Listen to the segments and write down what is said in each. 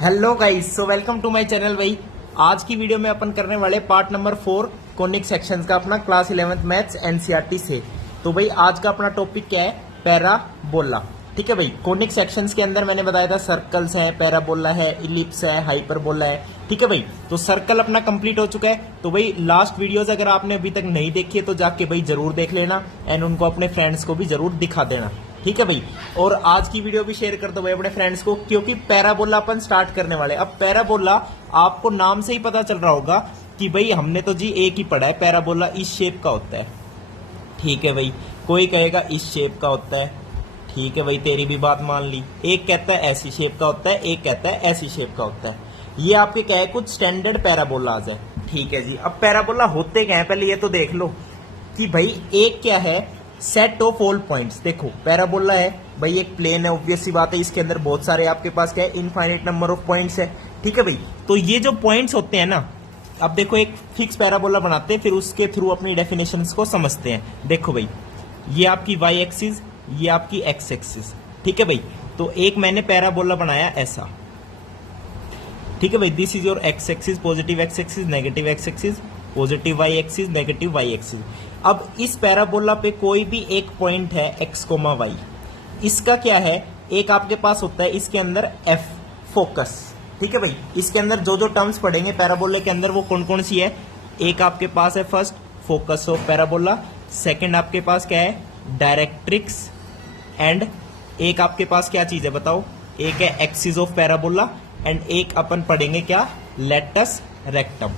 Hello guys, so welcome to my channel भाई। आज की वीडियो में अपन करने वाले पार्ट नंबर 4 कोनिक सेक्शंस का अपना क्लास 11th मैथ्स एनसीईआरटी से। तो भाई आज का अपना टॉपिक क्या है? पैराबोला। ठीक है भाई, कोनिक सेक्शंस के अंदर मैंने बताया था सर्कल्स है, पैराबोला है, इलिप्स है, हाइपरबोला है। ठीक है भाई, तो सर्कल अपना कंप्लीट हो चुका है। तो भाई लास्ट वीडियोस अगर आपने अभी तक नहीं देखी है तो जाके भाई जरूर देख लेना एंड उनको अपने फ्रेंड्स को भी जरूर दिखा देना। ठीक है भाई, और आज की वीडियो भी शेयर कर दो भाई अपने फ्रेंड्स को, क्योंकि पैराबोला अपन स्टार्ट करने वाले। अब पैराबोला आपको नाम से ही पता चल रहा होगा कि भाई हमने तो जी एक ही पढ़ा है, पैराबोला इस शेप का होता है। ठीक है भाई, कोई कहेगा इस शेप का होता है। ठीक है भाई, तेरी भी बात मान ली। एक कहता है ऐसी शेप का होता है, एक कहता है ऐसी शेप का होता है। ये आपके क्या है, कुछ स्टैंडर्ड पैराबोलाज है। ठीक है जी, अब पैराबोला होते क्या है पहले ये तो देख लो कि भाई एक क्या है, सेट ऑफ ऑल पॉइंट्स। देखो पैराबोला है भाई, एक प्लेन है, ऑब्वियस सी बात है, इसके अंदर बहुत सारे आपके पास क्या है, इनफाइनाइट नंबर ऑफ पॉइंट्स है। ठीक है भाई, तो ये जो पॉइंट्स होते हैं ना, अब देखो एक फिक्स पैराबोला बनाते हैं, फिर उसके थ्रू अपनी डेफिनेशंस को समझते हैं। देखो भाई, ये आपकी वाई एक्सिस, ये आपकी एक्स एक्सिस। ठीक है भाई, तो एक मैंने पैराबोला बनाया ऐसा। ठीक है भाई, this is your x axis, positive x axis, negative x axis, positive y axis, negative y axis. अब इस पैराबोला पे कोई भी एक पॉइंट है एक्स कोमा वाई, इसका क्या है, एक आपके पास होता है इसके अंदर एफ, फोकस। ठीक है भाई, इसके अंदर जो जो टर्म्स पढ़ेंगे पैराबोला के अंदर वो कौन कौन सी है, एक आपके पास है first focus of parabola, second आपके पास क्या है डायरेक्ट्रिक्स, एंड एक आपके पास क्या चीज है बताओ, एक है एक्सिस ऑफ पैराबोला, एंड एक अपन पढ़ेंगे क्या, लेटस रेक्टम।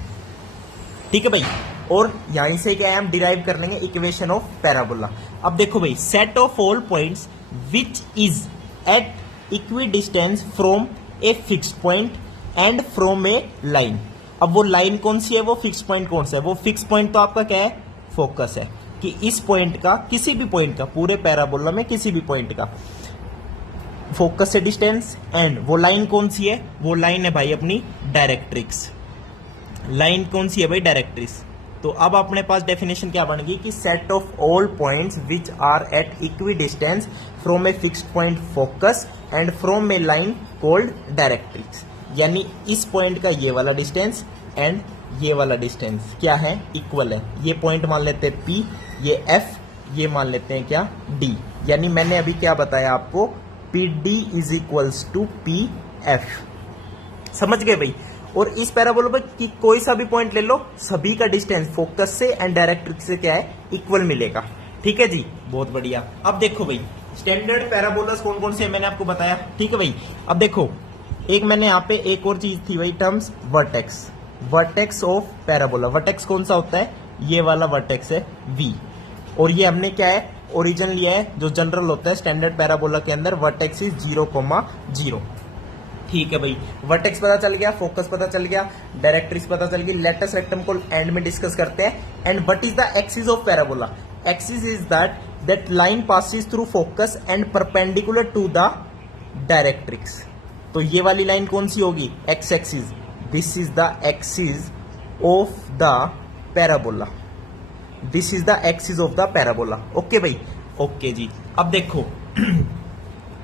ठीक है भाई, और यहीं से क्या है हम डिराइव कर लेंगे इक्वेशन ऑफ पैराबोला। अब देखो भाई, set of all points which is at equidistance from a fixed point and from a line. अब वो लाइन कौन सी है, वो फिक्स पॉइंट कौन सा है, वो फिक्स पॉइंट तो आपका क्या है, फोकस है, कि इस पॉइंट का, किसी भी पॉइंट का, पूरे पैराबोला में किसी भी पॉइंट का फोकस से डिस्टेंस, एंड वो लाइन कौन सी है, वो लाइन है भाई अपनी डायरेक्ट्रिक्स। लाइन कौन सी है भाई, डायरेक्ट्रिक्स। तो अब अपने पास डेफिनेशन क्या बन गई कि set of all points which are at equidistance from a fixed point focus and from a line called directrix. यानी इस पॉइंट का ये वाला डिस्टेंस एंड ये वाला डिस्टेंस क्या है, इक्वल है। ये पॉइंट मान लेते हैं P, ये F, ये मान लेते हैं क्या, D। यानी मैंने अभी क्या बताया आपको, PD is equals to PF। समझ गए भाई। और इस पैराबोला पर कि कोई सा भी पॉइंट ले लो, सभी का डिस्टेंस फोकस से एंड डायरेक्ट्रिक्स से क्या है, इक्वल मिलेगा। ठीक है जी, बहुत बढ़िया। अब देखो भाई, स्टैंडर्ड पैराबोलास कौन कौन से मैंने आपको बताया। ठीक है भाई, अब देखो एक मैंने यहाँ पे एक और चीज थी भाई, terms vertex. Vertex of parabola, vertex कौन सा होता है, ये वाला वर्टेक्स है V, और ये हमने क्या है, ओरिजिन लिया है जो जनरल होता है स्टैंडर्ड पैराबोला के अंदर, वर्टेक्स इज 0,0। ठीक है भाई, वर्टेक्स पता चल गया, फोकस पता चल गया, डायरेक्ट्रिक्स पता चल गई। लेटस रेक्टम को एंड में डिस्कस करते हैं। And what is the axis of parabola, axis is that line passes through focus and perpendicular to the directrix. तो ये वाली लाइन कौन सी होगी, x axis, this is the axis of the parabola, this is the axis of the parabola. Okay भाई, okay जी। अब देखो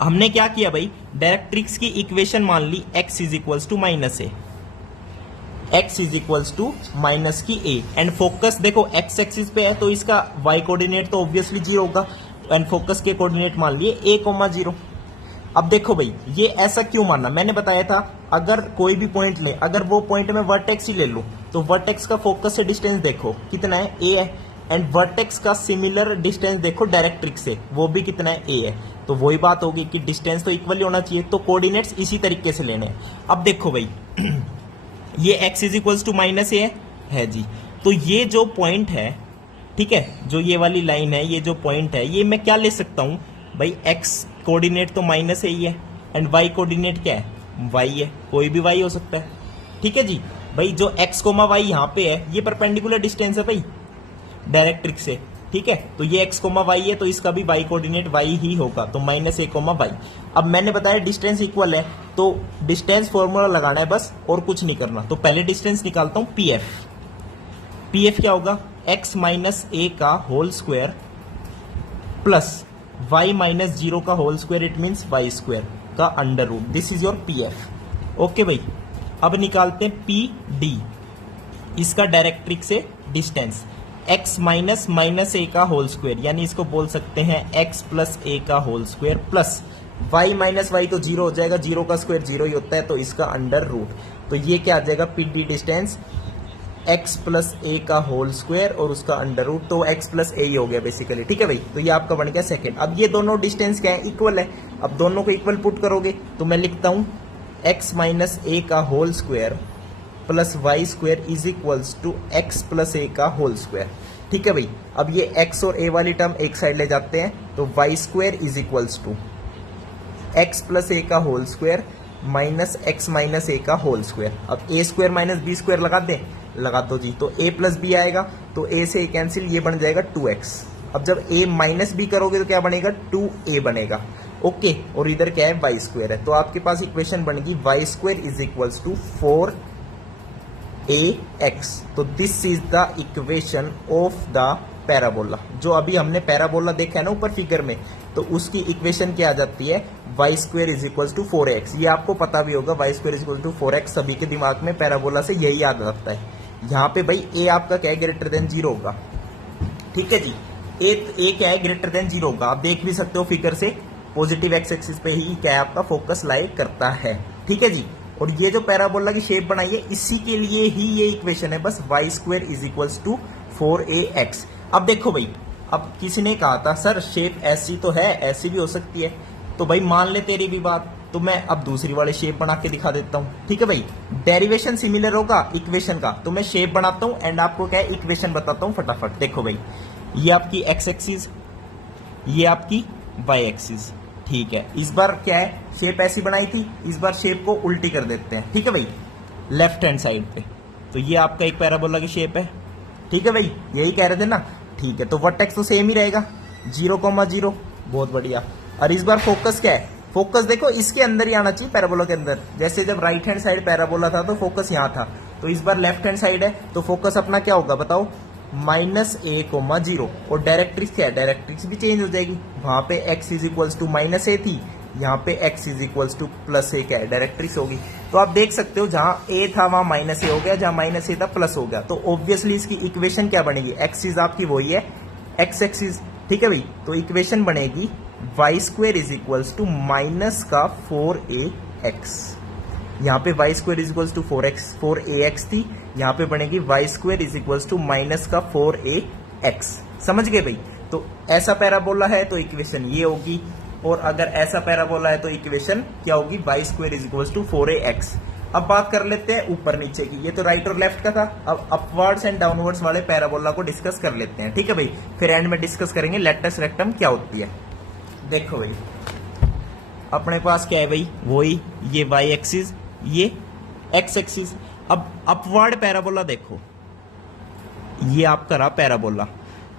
हमने क्या किया भाई, डायरेक्ट्रिक्स की इक्वेशन मान ली x is equals to minus a, x is equals to minus की a, एंड फोकस देखो x एक्सिस पे है तो इसका y कोऑर्डिनेट तो ऑब्वियसली 0 होगा, एंड फोकस के कोऑर्डिनेट मान लिए a,0। अब देखो भाई, ये ऐसा क्यों मानना, मैंने बताया था अगर कोई भी पॉइंट ले, अगर वो पॉइंट में वर्टेक्स ही ले लो तो वर्टेक्स का फोकस से डिस्टेंस देखो कितना है, a है, एंड वर्टेक्स का सिमिलर डिस्टेंस देखो डायरेक्ट्रिक्स से, वो भी कितना है, a है। तो वही बात होगी कि डिस्टेंस तो इक्वल ही होना चाहिए, तो कोऑर्डिनेट्स इसी तरीके से लेने हैं। अब देखो भाई ये x is equals to minus a है जी, तो ये जो पॉइंट है, ठीक है, जो ये वाली लाइन है, ये जो पॉइंट है, ये मैं क्या ले सकता हूं भाई, x कोऑर्डिनेट तो माइनस ए ही है, एंड y कोऑर्डिनेट क्या है, y है, कोई भी y हो सकता है। ठीक है जी भाई, जो x कोमा y यहाँ पे है, ये परपेंडिकुलर डिस्टेंस है भाई डायरेक्ट्रिक्स से। ठीक है, तो ये x कोमा y है, तो इसका भी y कोऑर्डिनेट y ही होगा, तो माइनस ए कोमा y। अब मैंने बताया डिस्टेंस इक्वल है, तो डिस्टेंस फॉर्मूला लगाना है बस, और कुछ नहीं करना। तो पहले डिस्टेंस निकालता हूं PF। PF क्या होगा, x माइनस ए का whole square plus y minus 0 का whole square, it means y square का under root, this is your PF। Okay भाई, अब निकालते हैं पी डी, इसका डायरेक्ट्रिक्स से distance x minus minus a का होल स्क्वायर, यानी इसको बोल सकते हैं x प्लस ए का whole square plus y minus y तो जीरो हो जाएगा, जीरो का स्क्वायर जीरो ही होता है, तो इसका अंडर रूट, तो ये क्या आ जाएगा P D distance x plus a का होल स्क्वायर और उसका अंडर रूट, तो x प्लस ए ही हो गया बेसिकली। ठीक है भाई, तो ये आपका बन गया सेकंड। अब ये दोनों डिस्टेंस क्या है, इक्वल है। अब दोनों को इक्वल पुट करोगे तो मैं लिखता हूं x माइनस ए का whole square plus y square is equals to x plus a का होल स्क्वायर। ठीक है भाई, अब ये x और a वाली टर्म एक साइड ले जाते हैं, तो y square is equals to x plus a का whole square minus x minus a का होल स्क्वायर। अब a square minus b square लगा दें, लगा दो जी, तो a प्लस बी आएगा, तो a से a कैंसिल, ये बन जाएगा 2x। अब जब a माइनस बी करोगे तो क्या बनेगा 2a बनेगा। ओके, और इधर क्या है वाई स्क्वायर है, तो आपके पास इक्वेशन बनेगी y square is equals to 4ax। तो this is the equation of the parabola. जो अभी हमने पैराबोला देखा है ना ऊपर फिगर में, तो उसकी इक्वेशन क्या आ जाती है, y square is equals to 4x। ये आपको पता भी होगा, y square is equal to 4x, सभी के दिमाग में पैराबोला से यही याद आता है। यहाँ पे भाई a आपका क्या है, ग्रेटर देन जीरो होगा। ठीक है जी, a क्या है, ग्रेटर देन जीरो होगा। आप देख भी सकते हो फिगर से, पॉजिटिव एक्स एक्सिस पे ही क्या है आपका फोकस लाई करता है। ठीक है जी, और ये जो पैराबोला की शेप बनाई है, इसी के लिए ही ये इक्वेशन है, बस y square is equals to 4ax। अब देखो भाई, अब किसी ने कहा था सर शेप ऐसी तो है, ऐसी भी हो सकती है, तो भाई मान ले तेरी भी बात, तो मैं अब दूसरी वाली शेप बना के दिखा देता हूं। ठीक है भाई, डेरिवेशन सिमिलर होगा इक्वेशन का, तो मैं शेप बनाता हूं एंड आपको क्या है इक्वेशन बताता हूं फटाफट। देखो भाई, ये आपकी एक्स एक्सिस, ये आपकी वाई एक्सिस। ठीक है, इस बार क्या है, शेप ऐसी बनाई थी, इस बार शेप को उल्टी कर देते हैं। ठीक है भाई, लेफ्ट हैंड साइड पे, तो ये आपका एक पैराबोला की शेप है। ठीक है भाई, यही कह रहे थे ना। ठीक है, तो वर्टेक्स तो सेम ही रहेगा, 0,0। बहुत बढ़िया। और इस बार फोकस क्या है, फोकस देखो इसके अंदर ही आना चाहिए, पैराबोला के अंदर। जैसे जब राइट हैंड साइड पैराबोला था तो फोकस यहाँ था, तो इस बार लेफ्ट हैंड साइड है, तो फोकस अपना क्या होगा बताओ, -a,0। और डायरेक्ट्रिक्स क्या है, डायरेक्ट्रिक्स भी चेंज हो जाएगी। वहां पे x is equals to -a थी, यहाँ पे x is equals to +a क्या है, डायरेक्ट्रिक्स होगी। तो आप देख सकते हो जहां a था वहां -a हो गया, जहां -a था प्लस हो गया। तो ऑब्वियसली इसकी इक्वेशन क्या बनेगी, एक्सिस आपकी वही है x एक्सिस। ठीक है भाई, तो इक्वेशन बनेगी y square is equals to minus का 4ax। यहाँ पे y square is equals to 4ax थी, यहाँ पे बनेगी y square is equals to minus का 4ax। समझ गए भाई, तो ऐसा पैराबोला है तो इक्वेशन ये होगी, और अगर ऐसा पैराबोला है तो इक्वेशन क्या होगी, y square is equals to 4ax। अब बात कर लेते हैं ऊपर नीचे की, ये तो राइट और लेफ्ट का था। अब अपवर्ड्स एंड डाउनवर्ड्स वाले पैराबोला को डिस्कस कर लेते हैं। ठीक है भाई, फिर एंड में डिस्कस करेंगे लेटस रेक्टम क्या होती है। देखो भाई, अपने पास क्या है भाई, वही ये वाई एक्सिस, ये एक्स एक्सिस। अब अपवर्ड पैराबोला देखो, ये आपका रहा पैराबोला,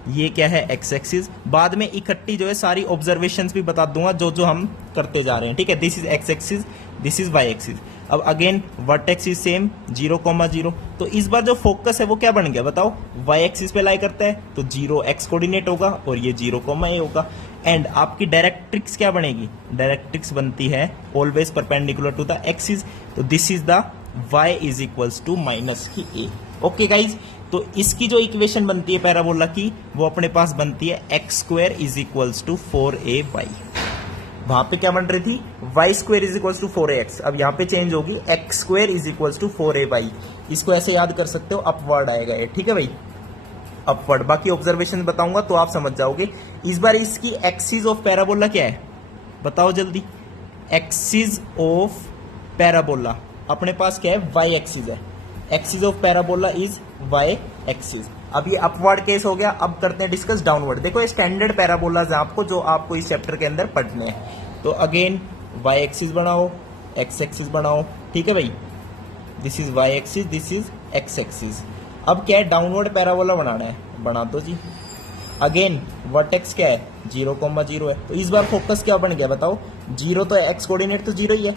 ये क्या है एक्स एक्सिस। बाद में इकट्ठी जो है सारी ऑब्जर्वेशंस भी बता दूंगा जो जो हम करते जा रहे हैं। ठीक है, this is x axis, this is y axis. अब अगेन वर्टेक्स इज सेम 0,0। तो इस बार जो फोकस है वो क्या बन गया बताओ, वाई एक्सिस पे लाई करता है, तो 0x कोऑर्डिनेट होगा और ये 0,a होगा। एंड आपकी डायरेक्ट्रिक्स क्या बनेगी, डायरेक्ट्रिक्स बनती है always perpendicular to the axis, तो this is the y is equals to minus की a। ओके गाइज, तो इसकी जो इक्वेशन बनती है पैराबोला की, वो अपने पास बनती है x square is equals to 4ay। वहां पे क्या बन रही थी, y square is equals to 4ax। अब यहाँ पे चेंज होगी, x square is equals to 4ay। इसको ऐसे याद कर सकते हो, अपवर्ड आएगा ये। ठीक है भाई, अपवर्ड। बाकी ऑब्जर्वेशन बताऊंगा तो आप समझ जाओगे। इस बार इसकी एक्सिस ऑफ पैराबोला क्या है बताओ जल्दी, एक्सिस ऑफ पैराबोला अपने पास क्या है, वाई एक्सिस है। Axis of parabola is y axis. अब ये अपवर्ड केस हो गया। अब करते हैं डिस्कस डाउनवर्ड। देखो ये स्टैंडर्ड पैराबोलाज हैं आपको, जो आपको इस चैप्टर के अंदर पढ़ने हैं। तो अगेन वाई एक्सिस बनाओ, एक्स एक्सिस बनाओ। ठीक है भाई, this is y axis, this is x axis. अब क्या है, डाउनवर्ड पैराबोला बनाना है, बना दो जी। अगेन वर्टेक्स क्या है, 0,0 है। तो इस बार फोकस क्या बन गया बताओ, 0 तो एक्स कोऑर्डिनेट तो 0 ही है,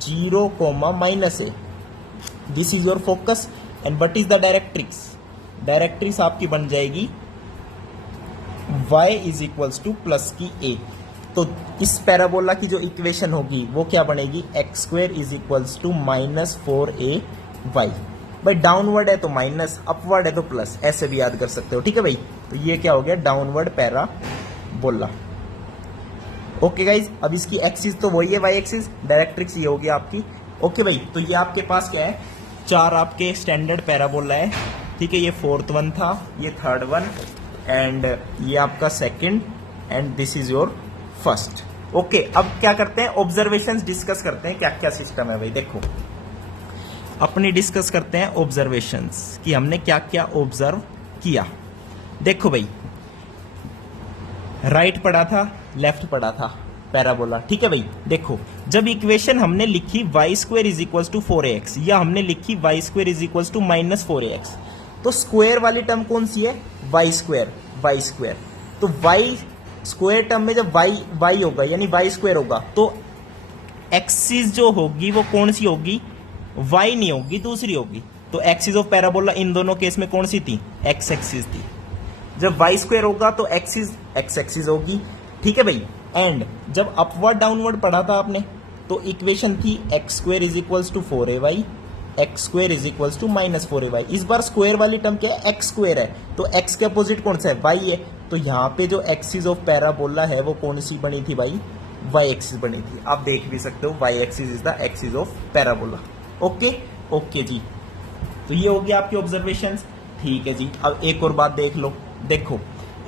0,-a। This is your focus. And what is the directrix, directrix आपकी बन जाएगी y is equals two plus की a। तो इस पैराबोला की जो इक्वेशन होगी वो क्या बनेगी, x square is equals to minus 4a y. भाई डाउनवर्ड है तो माइनस, अपवर्ड है तो प्लस, ऐसे भी याद कर सकते हो। ठीक है भाई, तो ये क्या हो गया, डाउनवर्ड पैराबोला। ओके गाइज, अब इसकी एक्सिस तो वही है वाई एक्सिस, डायरेक्ट्रिक्स ये होगी आपकी। ओके भाई, तो ये आपके पास क्या है, 4 आपके स्टैंडर्ड पैराबोला है। ठीक है, ये 4th वन था, ये 3rd वन, एंड ये आपका 2nd, and this is your 1st। Okay, अब क्या करते हैं, ऑब्जर्वेशंस डिस्कस करते हैं, क्या क्या सिस्टम है भाई। देखो, अपनी डिस्कस करते हैं ऑब्जर्वेशंस कि हमने क्या क्या ऑब्जर्व किया। देखो भाई, राइट पढ़ा था, लेफ्ट पढ़ा था पैराबोला। ठीक है भाई, देखो जब इक्वेशन हमने लिखी y square is equal to 4ax, या हमने लिखी y square is equal to minus 4ax, तो स्क्वायर वाली टर्म कौन सी है, वाई स्क्वायर, वाई स्क्वायर। तो वाई स्क्वायर टर्म में जब वाई वाई होगा यानी वाई स्क्वायर होगा, तो एक्सिस जो होगी वो कौन सी होगी, वाई नहीं होगी, दूसरी होगी। तो एक्सिस ऑफ पैराबोला इन दोनों केस में कौन सी थी, एक्स एक्सिस थी। जब वाई स्क्वायर होगा तो एक्सिस एक्स एक्सिस होगी। ठीक है भाई, एंड जब अपवर्ड डाउनवर्ड पढ़ा था आपने, तो इक्वेशन थी x square is equals to 4ay, x square is equals to minus 4ay। इस बार स्क्वायर वाली टर्म क्या है, एक्स स्क्वायर है, तो एक्स के अपोजिट कौन सा है, वाई है। तो यहाँ पे जो एक्सिस ऑफ पैराबोला है वो कौन सी बनी थी भाई, वाई एक्सिस बनी थी। आप देख भी सकते हो, y axis is the axis of parabola. Okay okay जी, तो ये हो गया आपकी ऑब्जर्वेशंस। ठीक है जी, अब एक और बात देख लो। देखो,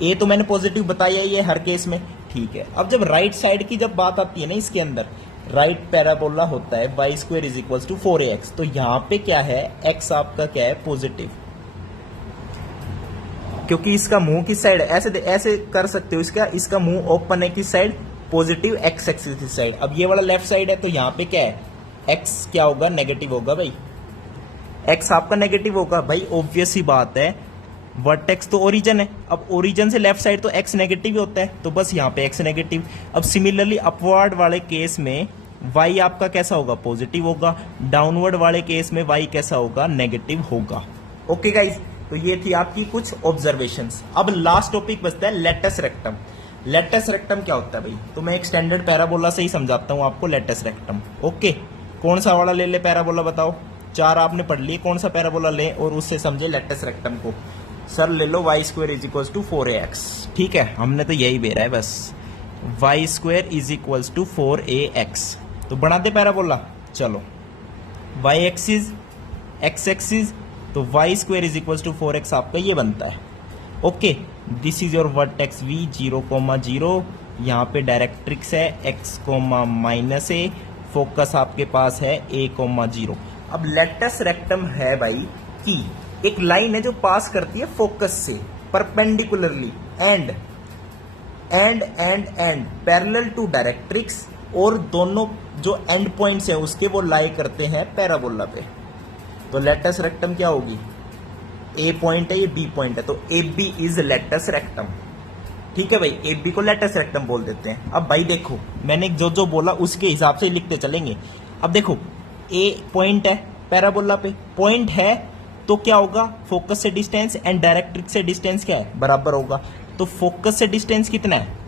ए तो मैंने पॉजिटिव बताया ही है हर केस में। ठीक है, अब जब राइट साइड की जब बात आती है ना, इसके अंदर राइट पैराबोला होता है y square is equal to 4ax, तो यहां पे क्या है, एक्स आपका क्या है, पॉजिटिव, क्योंकि इसका मुंह किस साइड है, ऐसे ऐसे कर सकते हो, इसका मुंह ओपन है किस साइड, पॉजिटिव एक्स एक्सिस की साइड। अब ये वाला लेफ्ट साइड है, तो यहां पे क्या है, एक्स क्या होगा, नेगेटिव होगा भाई, एक्स आपका नेगेटिव होगा भाई, ऑब्वियस ही बात है, वर्टेक्स तो ओरिजिन है। अब ओरिजिन से लेफ्ट साइड तो एक्स नेगेटिव ही होता है, तो बस यहाँ पे एक्स नेगेटिव। अब सिमिलरली अपवर्ड वाले केस में वाई आपका कैसा होगा, पॉजिटिव होगा, डाउनवर्ड वाले केस में वाई कैसा होगा, नेगेटिव होगा। ओके गाइज, तो ये थी आपकी कुछ ऑब्जर्वेशंस। अब लास्ट टॉपिक बचता है लेटस रेक्टम। लेटस रेक्टम क्या होता है भाई, तो मैं एक स्टैंडर्ड पैराबोला से ही समझाता हूँ आपको लेटस रेक्टम। ओके, कौन सा वाला ले ले पैराबोला, बताओ, 4 आपने पढ़ लिए, कौन सा पैराबोला ले और उससे समझे लेटस रेक्टम को। सर ले लो y square is equal to 4ax। ठीक है, हमने तो यही बेरा है बस, y square is equal to 4ax। तो बना दे पैराबोला, चलो वाई एक्सिस एक्स एक्सिस, तो y square is equal to 4x आपका ये बनता है। Okay, this is your vertex v 0,0, यहाँ पे डायरेक्ट्रिक्स है x, माइनस a, फोकस आपके पास है a,0। अब लेटस रेक्टम है भाई कि एक लाइन है जो पास करती है फोकस से perpendicularly and parallel to directrix, और दोनों जो एंड पॉइंट्स हैं उसके वो लाई करते हैं पैराबोला पे। तो लेटस रेक्टम क्या होगी, ए पॉइंट है, ये बी पॉइंट है, तो A B is latus rectum. ठीक है भाई, ए बी को लेटस रेक्टम बोल देते हैं। अब भाई देखो, मैंने जो जो बोला उसके हिसाब से लिखते चलेंगे। अब देखो, ए पॉइंट है पैराबोला पे, पॉइंट है तो क्या होगा, फोकस से डिस्टेंस एंड डायरेक्ट्रिक्स से डिस्टेंस क्या है, बराबर होगा। तो फोकस से डिस्टेंस कितना है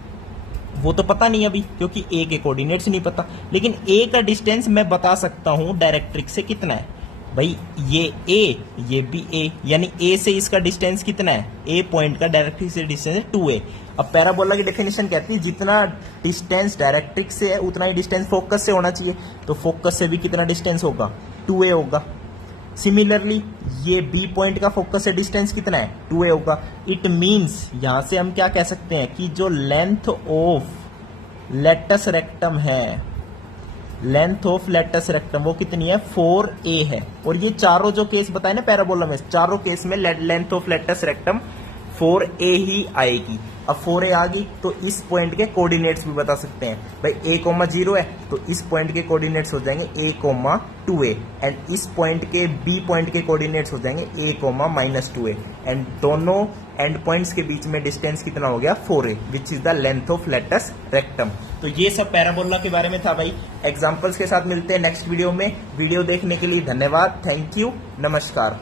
वो तो पता नहीं अभी, क्योंकि ए के कोऑर्डिनेट्स नहीं पता, लेकिन ए का डिस्टेंस मैं बता सकता हूं डायरेक्ट्रिक्स से कितना है भाई, ये ए ये भी ए, यानी ए से इसका डिस्टेंस कितना है, ए पॉइंट का डायरेक्ट्रिक्स से डिस्टेंस है 2a। अब पैराबोला की डेफिनेशन कहती है जितना डिस्टेंस डायरेक्ट्रिक्स से है उतना ही डिस्टेंस फोकस से होना चाहिए, तो फोकस से भी कितना डिस्टेंस होगा, 2a होगा। सिमिलरली ये बी पॉइंट का फोकस से डिस्टेंस कितना है, 2a होगा। इट मींस यहां से हम क्या कह सकते हैं कि जो लेंथ ऑफ लेटस रेक्टम है, लेंथ ऑफ लेटस रेक्टम वो कितनी है, 4a है। और ये चारों जो केस बताए ना पैराबोला में, चारों केस में length of latus rectum 4a ही आएगी। अब 4a आ गई तो इस पॉइंट के कोऑर्डिनेट्स भी बता सकते हैं भाई, a,0 है तो इस पॉइंट के कोऑर्डिनेट्स हो जाएंगे a,2a, एंड इस पॉइंट के b पॉइंट के कोऑर्डिनेट्स हो जाएंगे a,-2a, एंड दोनों एंड पॉइंट्स के बीच में डिस्टेंस कितना हो गया, 4a, which is the length of latus rectum. तो ये सब पैराबोला के बारे में था भाई। एग्जाम्पल्स के साथ मिलते हैं नेक्स्ट वीडियो में। वीडियो देखने के लिए धन्यवाद, थैंक यू, नमस्कार।